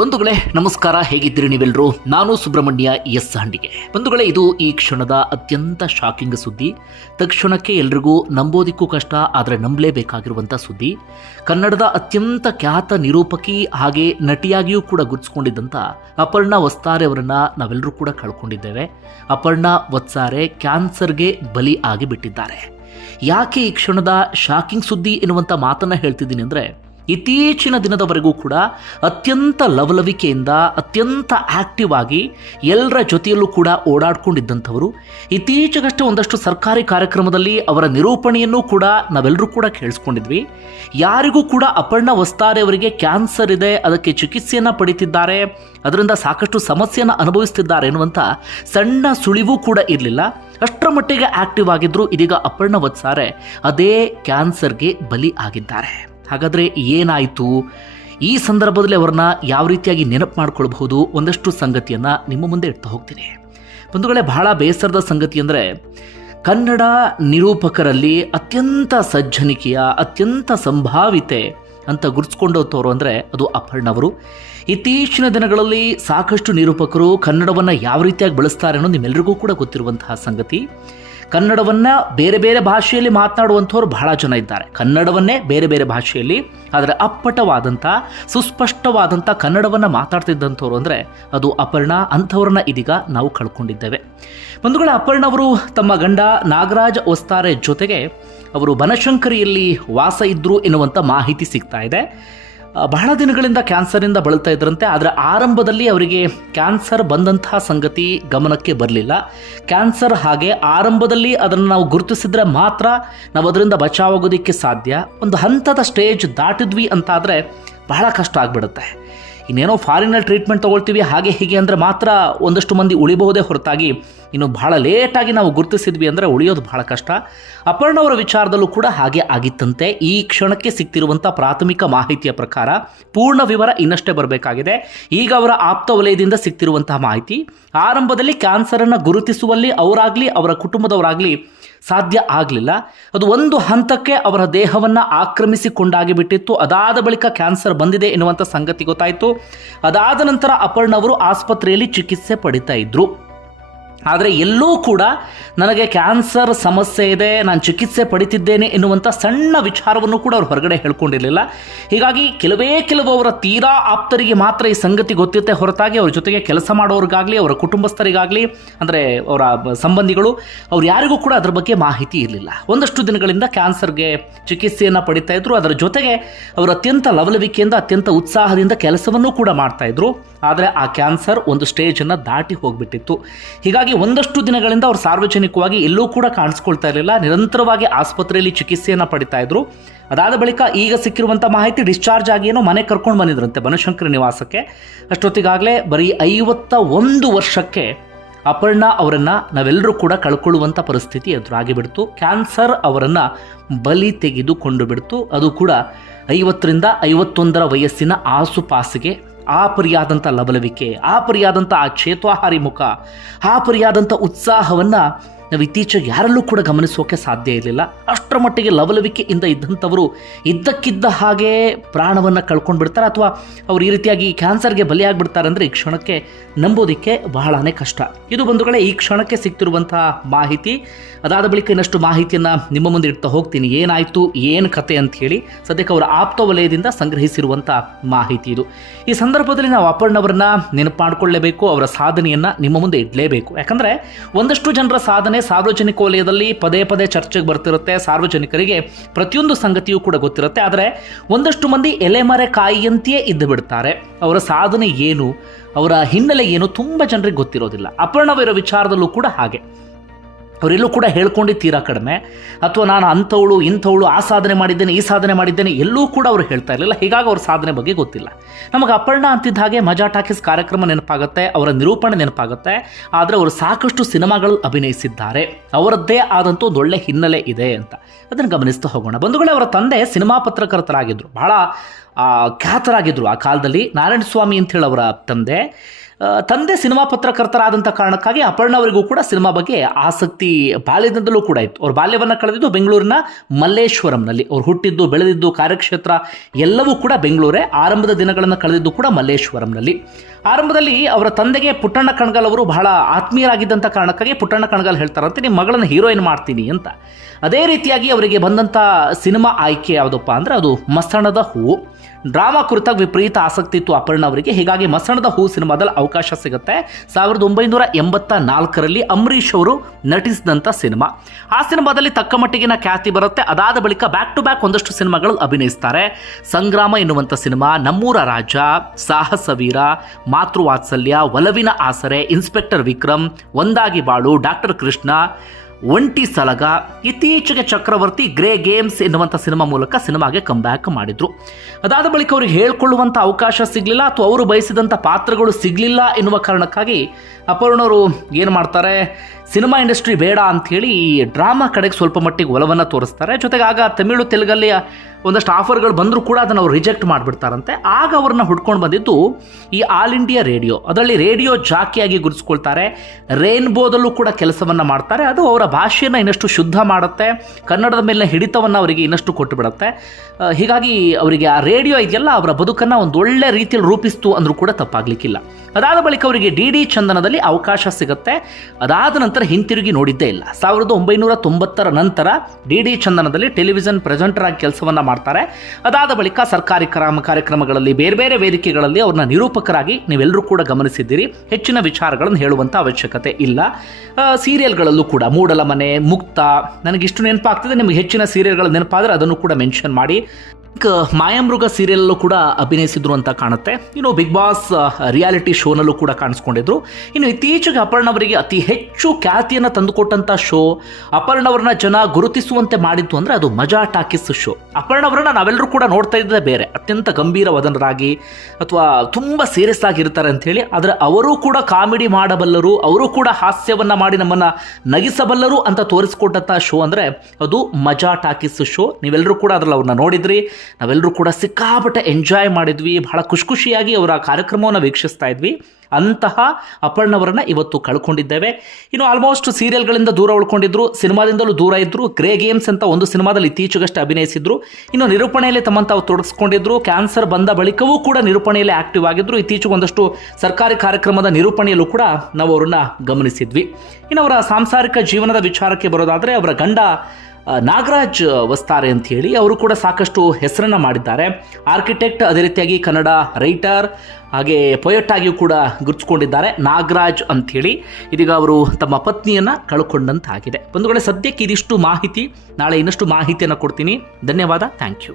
ಬಂಧುಗಳೇ ನಮಸ್ಕಾರ, ಹೇಗಿದ್ದೀರಿ ನೀವೆಲ್ಲರೂ? ನಾನು ಸುಬ್ರಹ್ಮಣ್ಯ ಎಸ್ ಹಂಡಿಗೆ. ಬಂಧುಗಳೇ, ಇದು ಈ ಕ್ಷಣದ ಅತ್ಯಂತ ಶಾಕಿಂಗ್ ಸುದ್ದಿ. ತಕ್ಷಣಕ್ಕೆ ಎಲ್ರಿಗೂ ನಂಬೋದಿಕ್ಕೂ ಕಷ್ಟ, ಆದರೆ ನಂಬಲೇಬೇಕಾಗಿರುವಂಥ ಸುದ್ದಿ. ಕನ್ನಡದ ಅತ್ಯಂತ ಖ್ಯಾತ ನಿರೂಪಕಿ ಹಾಗೆ ನಟಿಯಾಗಿಯೂ ಕೂಡ ಗುರುತಿಸಿಕೊಂಡಿದ್ದಂಥ ಅಪರ್ಣಾ ವಸ್ತಾರೆ ಅವರನ್ನು ನಾವೆಲ್ಲರೂ ಕೂಡ ಕಳ್ಕೊಂಡಿದ್ದೇವೆ. ಅಪರ್ಣಾ ವಸ್ತಾರೆ ಕ್ಯಾನ್ಸರ್ಗೆ ಬಲಿ ಆಗಿಬಿಟ್ಟಿದ್ದಾರೆ. ಯಾಕೆ ಈ ಕ್ಷಣದ ಶಾಕಿಂಗ್ ಸುದ್ದಿ ಎನ್ನುವಂಥ ಮಾತನ್ನು ಹೇಳ್ತಿದ್ದೀನಿ ಅಂದರೆ, ಇತ್ತೀಚಿನ ದಿನದವರೆಗೂ ಕೂಡ ಅತ್ಯಂತ ಲವಲವಿಕೆಯಿಂದ ಅತ್ಯಂತ ಆಕ್ಟಿವ್ ಆಗಿ ಎಲ್ಲರ ಜೊತೆಯಲ್ಲೂ ಕೂಡ ಓಡಾಡ್ಕೊಂಡಿದ್ದಂಥವರು. ಇತ್ತೀಚೆಗಷ್ಟೇ ಒಂದಷ್ಟು ಸರ್ಕಾರಿ ಕಾರ್ಯಕ್ರಮದಲ್ಲಿ ಅವರ ನಿರೂಪಣೆಯನ್ನು ಕೂಡ ನಾವೆಲ್ಲರೂ ಕೂಡ ಕೇಳಿಸ್ಕೊಂಡಿದ್ವಿ. ಯಾರಿಗೂ ಕೂಡ ಅಪರ್ಣಾ ವಸ್ತಾರೆ ಅವರಿಗೆ ಕ್ಯಾನ್ಸರ್ ಇದೆ, ಅದಕ್ಕೆ ಚಿಕಿತ್ಸೆಯನ್ನು ಪಡಿತಿದ್ದಾರೆ, ಅದರಿಂದ ಸಾಕಷ್ಟು ಸಮಸ್ಯೆಯನ್ನು ಅನುಭವಿಸ್ತಿದ್ದಾರೆ ಎನ್ನುವಂಥ ಸಣ್ಣ ಸುಳಿವು ಕೂಡ ಇರಲಿಲ್ಲ. ಅಷ್ಟರ ಮಟ್ಟಿಗೆ ಆಕ್ಟಿವ್ ಆಗಿದ್ರು. ಇದೀಗ ಅಪರ್ಣಾ ವಸ್ತಾರೆ ಅದೇ ಕ್ಯಾನ್ಸರ್ಗೆ ಬಲಿ ಆಗಿದ್ದಾರೆ. ಹಾಗಾದರೆ ಏನಾಯಿತು? ಈ ಸಂದರ್ಭದಲ್ಲಿ ಅವ್ರನ್ನ ಯಾವ ರೀತಿಯಾಗಿ ನೆನಪು ಮಾಡ್ಕೊಳ್ಬಹುದು? ಒಂದಷ್ಟು ಸಂಗತಿಯನ್ನು ನಿಮ್ಮ ಮುಂದೆ ಇಡ್ತಾ ಹೋಗ್ತೀನಿ. ಬಂಧುಗಳೇ, ಬಹಳ ಬೇಸರದ ಸಂಗತಿ ಅಂದರೆ, ಕನ್ನಡ ನಿರೂಪಕರಲ್ಲಿ ಅತ್ಯಂತ ಸಜ್ಜನಿಕೆಯ ಅತ್ಯಂತ ಸಂಭಾವಿತೆ ಅಂತ ಗುರುತಿಸ್ಕೊಂಡವರು ಅಂದರೆ ಅದು ಅಪರ್ಣವರು. ಇತ್ತೀಚಿನ ದಿನಗಳಲ್ಲಿ ಸಾಕಷ್ಟು ನಿರೂಪಕರು ಕನ್ನಡವನ್ನು ಯಾವ ರೀತಿಯಾಗಿ ಬಳಸ್ತಾರೆ ಅನ್ನೋದು ನಿಮ್ಮೆಲ್ಲರಿಗೂ ಕೂಡ ಗೊತ್ತಿರುವಂತಹ ಸಂಗತಿ. ಕನ್ನಡವನ್ನು ಬೇರೆ ಬೇರೆ ಭಾಷೆಯಲ್ಲಿ ಮಾತನಾಡುವಂಥವ್ರು ಬಹಳ ಜನ ಇದ್ದಾರೆ. ಕನ್ನಡವನ್ನೇ ಬೇರೆ ಬೇರೆ ಭಾಷೆಯಲ್ಲಿ, ಆದರೆ ಅಪ್ಪಟವಾದಂಥ ಸುಸ್ಪಷ್ಟವಾದಂಥ ಕನ್ನಡವನ್ನು ಮಾತಾಡ್ತಿದ್ದಂಥವ್ರು ಅಂದರೆ ಅದು ಅಪರ್ಣಾ. ಅಂಥವ್ರನ್ನ ಇದೀಗ ನಾವು ಕಳ್ಕೊಂಡಿದ್ದೇವೆ. ಬಂಧುಗಳ, ಅಪರ್ಣವರು ತಮ್ಮ ಗಂಡ ನಾಗರಾಜ್ ವಸ್ತಾರೆ ಜೊತೆಗೆ ಅವರು ಬನಶಂಕರಿಯಲ್ಲಿ ವಾಸ ಇದ್ದರು ಎನ್ನುವಂಥ ಮಾಹಿತಿ ಸಿಗ್ತಾ ಇದೆ. ಬಹಳ ದಿನಗಳಿಂದ ಕ್ಯಾನ್ಸರಿಂದ ಬಳಲ್ತಾ ಇದ್ರಂತೆ. ಆದರೆ ಆರಂಭದಲ್ಲಿ ಅವರಿಗೆ ಕ್ಯಾನ್ಸರ್ ಬಂದಂತಹ ಸಂಗತಿ ಗಮನಕ್ಕೆ ಬರಲಿಲ್ಲ. ಕ್ಯಾನ್ಸರ್ ಹಾಗೆ ಆರಂಭದಲ್ಲಿ ಅದನ್ನು ನಾವು ಗುರುತಿಸಿದ್ರೆ ಮಾತ್ರ ನಾವು ಅದರಿಂದ ಬಚಾವಾಗೋದಕ್ಕೆ ಸಾಧ್ಯ. ಒಂದು ಹಂತದ ಸ್ಟೇಜ್ ದಾಟಿದ್ವಿ ಅಂತಾದರೆ ಬಹಳ ಕಷ್ಟ ಆಗಿಬಿಡುತ್ತೆ. ಇನ್ನೇನೋ ಫಾರಿನಲ್ಲಿ ಟ್ರೀಟ್ಮೆಂಟ್ ತೊಗೊಳ್ತೀವಿ ಹಾಗೆ ಹೀಗೆ ಅಂದರೆ ಮಾತ್ರ ಒಂದಷ್ಟು ಮಂದಿ ಉಳಿಬಹುದೇ ಹೊರತಾಗಿ ಇನ್ನು ಬಹಳ ಲೇಟಾಗಿ ನಾವು ಗುರುತಿಸಿದ್ವಿ ಅಂದರೆ ಉಳಿಯೋದು ಬಹಳ ಕಷ್ಟ. ಅಪರ್ಣವರ ವಿಚಾರದಲ್ಲೂ ಕೂಡ ಹಾಗೆ ಆಗಿತ್ತಂತೆ. ಈ ಕ್ಷಣಕ್ಕೆ ಸಿಗ್ತಿರುವಂಥ ಪ್ರಾಥಮಿಕ ಮಾಹಿತಿಯ ಪ್ರಕಾರ ಪೂರ್ಣ ವಿವರ ಇನ್ನಷ್ಟೇ ಬರಬೇಕಾಗಿದೆ. ಈಗ ಅವರ ಆಪ್ತ ವಲಯದಿಂದ ಸಿಗ್ತಿರುವಂತಹ ಮಾಹಿತಿ, ಆರಂಭದಲ್ಲಿ ಕ್ಯಾನ್ಸರನ್ನು ಗುರುತಿಸುವಲ್ಲಿ ಅವರಾಗಲಿ ಅವರ ಕುಟುಂಬದವರಾಗಲಿ ಸಾಧ್ಯ ಆಗಲಿಲ್ಲ. ಅದು ಒಂದು ಹಂತಕ್ಕೆ ಅವರ ದೇಹವನ್ನು ಆಕ್ರಮಿಸಿಕೊಂಡಾಗಿ ಬಿಟ್ಟಿತ್ತು. ಅದಾದ ಬಳಿಕ ಕ್ಯಾನ್ಸರ್ ಬಂದಿದೆ ಎನ್ನುವಂಥ ಸಂಗತಿ ಗೊತ್ತಾಯಿತು. ಅದಾದ ನಂತರ ಅಪರ್ಣವರು ಆಸ್ಪತ್ರೆಯಲ್ಲಿ ಚಿಕಿತ್ಸೆ ಪಡಿತಾ ಇದ್ರು. ಆದರೆ ಎಲ್ಲೂ ಕೂಡ ನನಗೆ ಕ್ಯಾನ್ಸರ್ ಸಮಸ್ಯೆ ಇದೆ, ನಾನು ಚಿಕಿತ್ಸೆ ಪಡಿತಿದ್ದೇನೆ ಎನ್ನುವಂಥ ಸಣ್ಣ ವಿಚಾರವನ್ನು ಕೂಡ ಅವರು ಹೊರಗಡೆ ಹೇಳ್ಕೊಂಡಿರಲಿಲ್ಲ. ಹೀಗಾಗಿ ಕೆಲವು ಅವರ ತೀರಾ ಆಪ್ತರಿಗೆ ಮಾತ್ರ ಈ ಸಂಗತಿ ಗೊತ್ತಿತ್ತೆ ಹೊರತಾಗಿ ಅವ್ರ ಜೊತೆಗೆ ಕೆಲಸ ಮಾಡೋರಿಗಾಗಲಿ ಅವರ ಕುಟುಂಬಸ್ಥರಿಗಾಗಲಿ ಅಂದರೆ ಅವರ ಸಂಬಂಧಿಗಳು ಅವ್ರು ಯಾರಿಗೂ ಕೂಡ ಅದರ ಬಗ್ಗೆ ಮಾಹಿತಿ ಇರಲಿಲ್ಲ. ಒಂದಷ್ಟು ದಿನಗಳಿಂದ ಕ್ಯಾನ್ಸರ್ಗೆ ಚಿಕಿತ್ಸೆಯನ್ನು ಪಡಿತಾ ಇದ್ರು. ಅದರ ಜೊತೆಗೆ ಅವರು ಅತ್ಯಂತ ಲವಲವಿಕೆಯಿಂದ ಅತ್ಯಂತ ಉತ್ಸಾಹದಿಂದ ಕೆಲಸವನ್ನು ಕೂಡ ಮಾಡ್ತಾಯಿದ್ರು. ಆದರೆ ಆ ಕ್ಯಾನ್ಸರ್ ಒಂದು ಸ್ಟೇಜನ್ನು ದಾಟಿ ಹೋಗಿಬಿಟ್ಟಿತ್ತು. ಹೀಗಾಗಿ ಒಂದಷ್ಟು ದಿನಗಳಿಂದ ಅವರು ಸಾರ್ವಜನಿಕವಾಗಿ ಎಲ್ಲೂ ಕೂಡ ಕಾಣಿಸ್ಕೊಳ್ತಾ ಇರಲಿಲ್ಲ. ನಿರಂತರವಾಗಿ ಆಸ್ಪತ್ರೆಯಲ್ಲಿ ಚಿಕಿತ್ಸೆಯನ್ನು ಪಡಿತಾ ಇದ್ರು. ಅದಾದ ಬಳಿಕ ಈಗ ಸಿಕ್ಕಿರುವಂಥ ಮಾಹಿತಿ, ಡಿಸ್ಚಾರ್ಜ್ ಆಗಿ ಏನೋ ಮನೆ ಕರ್ಕೊಂಡು ಬಂದಿದ್ರಂತೆ ಬನಶಂಕರಿ ನಿವಾಸಕ್ಕೆ. ಅಷ್ಟೊತ್ತಿಗಾಗಲೇ ಬರೀ 51 ವರ್ಷಕ್ಕೆ ಅಪರ್ಣಾ ಅವರನ್ನು ನಾವೆಲ್ಲರೂ ಕೂಡ ಕಳ್ಕೊಳ್ಳುವಂಥ ಪರಿಸ್ಥಿತಿ ಎದುರಾಗಿಬಿಡ್ತು. ಕ್ಯಾನ್ಸರ್ ಅವರನ್ನು ಬಲಿ ತೆಗೆದುಕೊಂಡು ಬಿಡ್ತು. ಅದು ಕೂಡ 50ರಿಂದ 51 ವಯಸ್ಸಿನ ಆಸುಪಾಸಿಗೆ. ಆ ಪರಿಯಾದಂಥ ಲವಲವಿಕೆ, ಆ ಪರಿಯಾದಂಥ ಆ ಚೇತೋಹಾರಿ ಮುಖ, ಆ ಪರಿಯಾದಂಥ ಉತ್ಸಾಹವನ್ನು ನಾವು ಇತ್ತೀಚೆಗೆ ಯಾರಲ್ಲೂ ಕೂಡ ಗಮನಿಸೋಕೆ ಸಾಧ್ಯ ಇರಲಿಲ್ಲ. ಅಷ್ಟರ ಮಟ್ಟಿಗೆ ಲವಲವಿಕೆಯಿಂದ ಇದ್ದಂಥವರು ಇದ್ದಕ್ಕಿದ್ದ ಹಾಗೆ ಪ್ರಾಣವನ್ನು ಕಳ್ಕೊಂಡು ಬಿಡ್ತಾರೆ, ಅಥವಾ ಅವರು ಈ ರೀತಿಯಾಗಿ ಕ್ಯಾನ್ಸರ್ಗೆ ಬಲಿಯಾಗಿಬಿಡ್ತಾರೆ ಅಂದರೆ ಈ ಕ್ಷಣಕ್ಕೆ ನಂಬೋದಕ್ಕೆ ಬಹಳನೇ ಕಷ್ಟ. ಇದು ಬಂಧುಗಳೇ ಈ ಕ್ಷಣಕ್ಕೆ ಸಿಗ್ತಿರುವಂಥ ಮಾಹಿತಿ. ಅದಾದ ಬಳಿಕ ಇನ್ನಷ್ಟು ಮಾಹಿತಿಯನ್ನು ನಿಮ್ಮ ಮುಂದೆ ಇಡ್ತಾ ಹೋಗ್ತೀನಿ. ಏನಾಯಿತು, ಏನು ಕತೆ ಅಂತ ಹೇಳಿ ಸದ್ಯಕ್ಕೆ ಅವರ ಆಪ್ತ ವಲಯದಿಂದ ಸಂಗ್ರಹಿಸಿರುವಂಥ ಮಾಹಿತಿ ಇದು. ಈ ಸಂದರ್ಭದಲ್ಲಿ ನಾವು ಅಪರ್ಣವರನ್ನ ನೆನಪು ಮಾಡಿಕೊಳ್ಳಲೇಬೇಕು, ಅವರ ಸಾಧನೆಯನ್ನು ನಿಮ್ಮ ಮುಂದೆ ಇಡಲೇಬೇಕು. ಯಾಕಂದರೆ ಒಂದಷ್ಟು ಜನರ ಸಾಧನೆ ಸಾರ್ವಜನಿಕ ವಲಯದಲ್ಲಿ ಪದೇ ಪದೇ ಚರ್ಚೆಗೆ ಬರ್ತಿರುತ್ತೆ. ಸಾರ್ವಜನಿಕರಿಗೆ ಪ್ರತಿಯೊಂದು ಸಂಗತಿಯೂ ಕೂಡ ಗೊತ್ತಿರುತ್ತೆ. ಆದರೆ ಒಂದಷ್ಟು ಮಂದಿ ಎಲೆಮರೆ ಕಾಯಿಯಂತೆಯೇ ಇದ್ದು ಬಿಡ್ತಾರೆ. ಅವರ ಸಾಧನೆ ಏನು, ಅವರ ಹಿನ್ನೆಲೆ ಏನು ತುಂಬ ಜನರಿಗೆ ಗೊತ್ತಿರೋದಿಲ್ಲ. ಅಪರ್ಣವರ ವಿಚಾರದಲ್ಲೂ ಕೂಡ ಹಾಗೆ. ಅವರೆಲ್ಲೂ ಕೂಡ ಹೇಳ್ಕೊಂಡು ತೀರಾ ಕಡಿಮೆ, ಅಥವಾ ನಾನು ಅಂಥವಳು ಇಂಥವಳು, ಆ ಸಾಧನೆ ಮಾಡಿದ್ದೇನೆ ಈ ಸಾಧನೆ ಮಾಡಿದ್ದೇನೆ, ಎಲ್ಲೂ ಕೂಡ ಅವರು ಹೇಳ್ತಾ ಇರಲಿಲ್ಲ. ಹೀಗಾಗಿ ಅವ್ರ ಸಾಧನೆ ಬಗ್ಗೆ ಗೊತ್ತಿಲ್ಲ. ನಮಗೆ ಅಪರ್ಣಾ ಅಂತಿದ್ದ ಹಾಗೆ ಮಜಾ ಟಾಕೀಸ್ ಕಾರ್ಯಕ್ರಮ ನೆನಪಾಗುತ್ತೆ, ಅವರ ನಿರೂಪಣೆ ನೆನಪಾಗುತ್ತೆ. ಆದರೆ ಅವರು ಸಾಕಷ್ಟು ಸಿನಿಮಾಗಳು ಅಭಿನಯಿಸಿದ್ದಾರೆ, ಅವರದ್ದೇ ಆದಂಥ ಒಂದು ಒಳ್ಳೆ ಹಿನ್ನೆಲೆ ಇದೆ ಅಂತ ಅದನ್ನು ಗಮನಿಸ್ತಾ ಹೋಗೋಣ. ಬಂಧುಗಳೇ, ಅವರ ತಂದೆ ಸಿನಿಮಾ ಪತ್ರಕರ್ತರಾಗಿದ್ದರು. ಬಹಳ ಖ್ಯಾತರಾಗಿದ್ದರು ಆ ಕಾಲದಲ್ಲಿ. ನಾರಾಯಣ ಸ್ವಾಮಿ ಅಂತ ಹೇಳಿ ಅವರ ತಂದೆ ಸಿನಿಮಾ ಪತ್ರಕರ್ತರಾದಂಥ ಕಾರಣಕ್ಕಾಗಿ ಅಪರ್ಣ ಅವರಿಗೂ ಕೂಡ ಸಿನಿಮಾ ಬಗ್ಗೆ ಆಸಕ್ತಿ ಬಾಲ್ಯದಿಂದಲೂ ಕೂಡ ಇತ್ತು. ಅವ್ರ ಬಾಲ್ಯವನ್ನು ಕಳೆದಿದ್ದು ಬೆಂಗಳೂರಿನ ಮಲ್ಲೇಶ್ವರಂನಲ್ಲಿ. ಅವ್ರು ಹುಟ್ಟಿದ್ದು ಬೆಳೆದಿದ್ದು ಕಾರ್ಯಕ್ಷೇತ್ರ ಎಲ್ಲವೂ ಕೂಡ ಬೆಂಗಳೂರೇ. ಆರಂಭದ ದಿನಗಳನ್ನು ಕಳೆದಿದ್ದು ಕೂಡ ಮಲ್ಲೇಶ್ವರಂನಲ್ಲಿ. ಆರಂಭದಲ್ಲಿ ಅವರ ತಂದೆಗೆ ಪುಟ್ಟಣ್ಣ ಕಣಗಾಲ್ ಅವರು ಬಹಳ ಆತ್ಮೀಯರಾಗಿದ್ದಂಥ ಕಾರಣಕ್ಕಾಗಿ ಪುಟ್ಟಣ್ಣ ಕಣಗಾಲ್ ಹೇಳ್ತಾರಂತೆ, ನಿಮ್ಮ ಮಗಳನ್ನು ಹೀರೋಯಿನ್ ಮಾಡ್ತೀನಿ ಅಂತ. ಅದೇ ರೀತಿಯಾಗಿ ಅವರಿಗೆ ಬಂದಂಥ ಸಿನಿಮಾ ಆಯ್ಕೆ ಯಾವುದಪ್ಪ ಅಂದರೆ ಅದು ಮಸಣದ ಹೂವು. ಡ್ರಾಮಾ ಕುರಿತಾಗಿ ವಿಪರೀತ ಆಸಕ್ತಿ ಇತ್ತು ಅಪರ್ಣ ಅವರಿಗೆ. ಹೀಗಾಗಿ ಮಸಣದ ಹೂ ಸಿನಿಮಾದಲ್ಲಿ ಅವಕಾಶ ಸಿಗುತ್ತೆ. 1984ರಲ್ಲಿ ಅಂಬರೀಷ್ ಅವರು ನಟಿಸಿದಂಥ ಸಿನಿಮಾ. ಆ ಸಿನಿಮಾದಲ್ಲಿ ತಕ್ಕ ಮಟ್ಟಿಗಿನ ಖ್ಯಾತಿ ಬರುತ್ತೆ. ಅದಾದ ಬಳಿಕ ಬ್ಯಾಕ್ ಟು ಬ್ಯಾಕ್ ಒಂದಷ್ಟು ಸಿನಿಮಾಗಳು ಅಭಿನಯಿಸ್ತಾರೆ. ಸಂಗ್ರಾಮ ಎನ್ನುವಂಥ ಸಿನಿಮಾ, ನಮ್ಮೂರ ರಾಜ, ಸಾಹಸವೀರ, ಮಾತೃವಾತ್ಸಲ್ಯ, ಒಲವಿನ ಆಸರೆ, ಇನ್ಸ್ಪೆಕ್ಟರ್ ವಿಕ್ರಮ್, ಒಂದಾಗಿ ಬಾಳು, ಡಾಕ್ಟರ್ ಕೃಷ್ಣ, ಒಂಟಿ ಸಲಗ, ಇತ್ತೀಚೆಗೆ ಚಕ್ರವರ್ತಿ, ಗ್ರೇ ಗೇಮ್ಸ್ ಎನ್ನುವಂಥ ಸಿನಿಮಾ ಮೂಲಕ ಸಿನಿಮಾಗೆ ಕಮ್ಬ್ಯಾಕ್ ಮಾಡಿದ್ರು. ಅದಾದ ಬಳಿಕ ಅವ್ರಿಗೆ ಹೇಳ್ಕೊಳ್ಳುವಂಥ ಅವಕಾಶ ಸಿಗಲಿಲ್ಲ ಅಥವಾ ಅವರು ಬಯಸಿದಂಥ ಪಾತ್ರಗಳು ಸಿಗಲಿಲ್ಲ ಎನ್ನುವ ಕಾರಣಕ್ಕಾಗಿ ಅಪರ್ಣವರು ಏನು ಮಾಡ್ತಾರೆ, ಸಿನಿಮಾ ಇಂಡಸ್ಟ್ರಿ ಬೇಡ ಅಂಥೇಳಿ ಈ ಡ್ರಾಮಾ ಕಡೆಗೆ ಸ್ವಲ್ಪ ಮಟ್ಟಿಗೆ ಒಲವನ್ನು ತೋರಿಸ್ತಾರೆ. ಜೊತೆಗೆ ಆಗ ತಮಿಳು ತೆಲುಗಲ್ಲಿ ಒಂದಷ್ಟು ಆಫರ್ಗಳು ಬಂದರೂ ಕೂಡ ಅದನ್ನು ಅವ್ರು ರಿಜೆಕ್ಟ್ ಮಾಡಿಬಿಡ್ತಾರಂತೆ. ಆಗ ಅವ್ರನ್ನ ಹುಡ್ಕೊಂಡು ಬಂದಿದ್ದು ಈ ಆಲ್ ಇಂಡಿಯಾ ರೇಡಿಯೋ. ಅದರಲ್ಲಿ ರೇಡಿಯೋ ಜಾಕಿಯಾಗಿ ಗುರುತಿಸ್ಕೊಳ್ತಾರೆ. ರೇನ್ಬೋದಲ್ಲೂ ಕೂಡ ಕೆಲಸವನ್ನು ಮಾಡ್ತಾರೆ. ಅದು ಅವರ ಭಾಷೆಯನ್ನು ಇನ್ನಷ್ಟು ಶುದ್ಧ ಮಾಡುತ್ತೆ, ಕನ್ನಡದ ಮೇಲಿನ ಹಿಡಿತವನ್ನು ಅವರಿಗೆ ಇನ್ನಷ್ಟು ಕೊಟ್ಟು ಬಿಡುತ್ತೆ. ಹೀಗಾಗಿ ಅವರಿಗೆ ಆ ರೇಡಿಯೋ ಇದೆಯಲ್ಲ ಅವರ ಬದುಕನ್ನು ಒಂದು ಒಳ್ಳೆ ರೀತಿಯಲ್ಲಿ ರೂಪಿಸ್ತು ಅಂದರೂ ಕೂಡ ತಪ್ಪಾಗಲಿಕ್ಕಿಲ್ಲ. ಅದಾದ ಬಳಿಕ ಅವರಿಗೆ ಡಿ ಡಿ ಚಂದನದಲ್ಲಿ ಅವಕಾಶ ಸಿಗುತ್ತೆ. ಅದಾದ ನಂತರ ಹಿಂತಿರುಗಿ ನೋಡಿದ್ದೇ ಇಲ್ಲ. 1990ರ ನಂತರ ಡಿ ಡಿ ಚಂದನದಲ್ಲಿ ಟೆಲಿವಿಷನ್ ಪ್ರೆಸೆಂಟರ್ ಆಗಿ ಕೆಲಸವನ್ನು ಮಾಡ್ತಾರೆ. ಅದಾದ ಬಳಿಕ ಸರ್ಕಾರಿ ಕಾರ್ಯಕ್ರಮಗಳಲ್ಲಿ ಬೇರೆ ಬೇರೆ ವೇದಿಕೆಗಳಲ್ಲಿ ಅವ್ರನ್ನ ನಿರೂಪಕರಾಗಿ ನೀವೆಲ್ಲರೂ ಕೂಡ ಗಮನಿಸಿದ್ದೀರಿ. ಹೆಚ್ಚಿನ ವಿಚಾರಗಳನ್ನು ಹೇಳುವಂಥ ಅವಶ್ಯಕತೆ ಇಲ್ಲ. ಸೀರಿಯಲ್ಗಳಲ್ಲೂ ಕೂಡ ಮೂಡಲ ಮನೆ, ಮುಕ್ತ, ನನಗಿಷ್ಟು ನೆನಪಾಗ್ತದೆ. ನಿಮಗೆ ಹೆಚ್ಚಿನ ಸೀರಿಯಲ್ಗಳು ನೆನಪಾದರೆ ಅದನ್ನು ಕೂಡ ಮೆನ್ಷನ್ ಮಾಡಿ. ಮಾಯಾಮೃಗ ಸೀರಿಯಲ್ಲೂ ಕೂಡ ಅಭಿನಯಿಸಿದ್ರು ಅಂತ ಕಾಣುತ್ತೆ. ಇನ್ನು ಬಿಗ್ ಬಾಸ್ ರಿಯಾಲಿಟಿ ಶೋನಲ್ಲೂ ಕೂಡ ಕಾಣಿಸ್ಕೊಂಡಿದ್ರು. ಇನ್ನು ಇತ್ತೀಚೆಗೆ ಅಪರ್ಣವರಿಗೆ ಅತಿ ಹೆಚ್ಚು ಖ್ಯಾತಿಯನ್ನು ತಂದುಕೊಟ್ಟಂಥ ಶೋ, ಅಪರ್ಣವ್ರನ್ನ ಜನ ಗುರುತಿಸುವಂತೆ ಮಾಡಿದ್ದು ಅಂದರೆ ಅದು ಮಜಾ ಟಾಕೀಸ್ ಶೋ. ಅಪರ್ಣವ್ರನ್ನ ನಾವೆಲ್ಲರೂ ಕೂಡ ನೋಡ್ತಾ ಇದ್ದೇ ಬೇರೆ, ಅತ್ಯಂತ ಗಂಭೀರ ವದನರಾಗಿ ಅಥವಾ ತುಂಬ ಸೀರಿಯಸ್ ಆಗಿರ್ತಾರೆ ಅಂಥೇಳಿ. ಆದರೆ ಅವರೂ ಕೂಡ ಕಾಮಿಡಿ ಮಾಡಬಲ್ಲರು, ಅವರು ಕೂಡ ಹಾಸ್ಯವನ್ನು ಮಾಡಿ ನಮ್ಮನ್ನು ನಗಿಸಬಲ್ಲರು ಅಂತ ತೋರಿಸ್ಕೊಟ್ಟಂಥ ಶೋ ಅಂದರೆ ಅದು ಮಜಾ ಟಾಕೀಸ್ ಶೋ. ನೀವೆಲ್ಲರೂ ಕೂಡ ಅದರಲ್ಲಿ ಅವ್ರನ್ನ ನೋಡಿದ್ರಿ. ನಾವೆಲ್ಲರೂ ಕೂಡ ಸಿಕ್ಕಾಪಟ್ಟೆ ಎಂಜಾಯ್ ಮಾಡಿದ್ವಿ. ಬಹಳ ಖುಷಿಯಾಗಿ ಅವರ ಕಾರ್ಯಕ್ರಮವನ್ನು ವೀಕ್ಷಿಸ್ತಾ ಇದ್ವಿ. ಅಂತಹ ಅಪರ್ಣವರನ್ನ ಇವತ್ತು ಕಳ್ಕೊಂಡಿದ್ದೇವೆ. ಇನ್ನು ಆಲ್ಮೋಸ್ಟ್ ಸೀರಿಯಲ್ಗಳಿಂದ ದೂರ ಉಳ್ಕೊಂಡಿದ್ರು, ಸಿನಿಮಾದಿಂದಲೂ ದೂರ ಇದ್ರು. ಗ್ರೇ ಗೇಮ್ಸ್ ಅಂತ ಒಂದು ಸಿನಿಮಾದಲ್ಲಿ ಇತ್ತೀಚೆಗಷ್ಟೇ ಅಭಿನಯಿಸಿದ್ರು. ಇನ್ನು ನಿರೂಪಣೆಯಲ್ಲಿ ತಮ್ಮನ್ನು ತಾವು ತೊಡಗಿಸ್ಕೊಂಡಿದ್ರು. ಕ್ಯಾನ್ಸರ್ ಬಂದ ಬಳಿಕವೂ ಕೂಡ ನಿರೂಪಣೆಯಲ್ಲಿ ಆಕ್ಟಿವ್ ಆಗಿದ್ರು. ಇತ್ತೀಚೆಗೆ ಒಂದಷ್ಟು ಸರ್ಕಾರಿ ಕಾರ್ಯಕ್ರಮದ ನಿರೂಪಣೆಯಲ್ಲೂ ಕೂಡ ನಾವು ಅವರನ್ನ ಗಮನಿಸಿದ್ವಿ. ಇನ್ನು ಅವರ ಸಾಂಸಾರಿಕ ಜೀವನದ ವಿಚಾರಕ್ಕೆ ಬರೋದಾದರೆ ಅವರ ಗಂಡ ನಾಗರಾಜ್ ವಸ್ತಾರೆ ಅಂತ ಹೇಳಿ ಅವರು ಕೂಡ ಸಾಕಷ್ಟು ಹೆಸರನ್ನು ಮಾಡಿದ್ದಾರೆ. ಆರ್ಕಿಟೆಕ್ಟ್, ಅದೇ ರೀತಿಯಾಗಿ ಕನ್ನಡ ರೈಟರ್, ಹಾಗೆ ಪೊಯೆಟ್ ಆಗಿಯೂ ಕೂಡ ಗುರುತಿಸಿಕೊಂಡಿದ್ದಾರೆ ನಾಗರಾಜ್ ಅಂಥೇಳಿ. ಇದೀಗ ಅವರು ತಮ್ಮ ಪತ್ನಿಯನ್ನು ಕಳ್ಕೊಂಡಂತಾಗಿದೆ. ಬಂಧುಗಳೇ, ಸದ್ಯಕ್ಕೆ ಇದಿಷ್ಟು ಮಾಹಿತಿ. ನಾಳೆ ಇನ್ನಷ್ಟು ಮಾಹಿತಿಯನ್ನು ಕೊಡ್ತೀನಿ. ಧನ್ಯವಾದ. Thank you.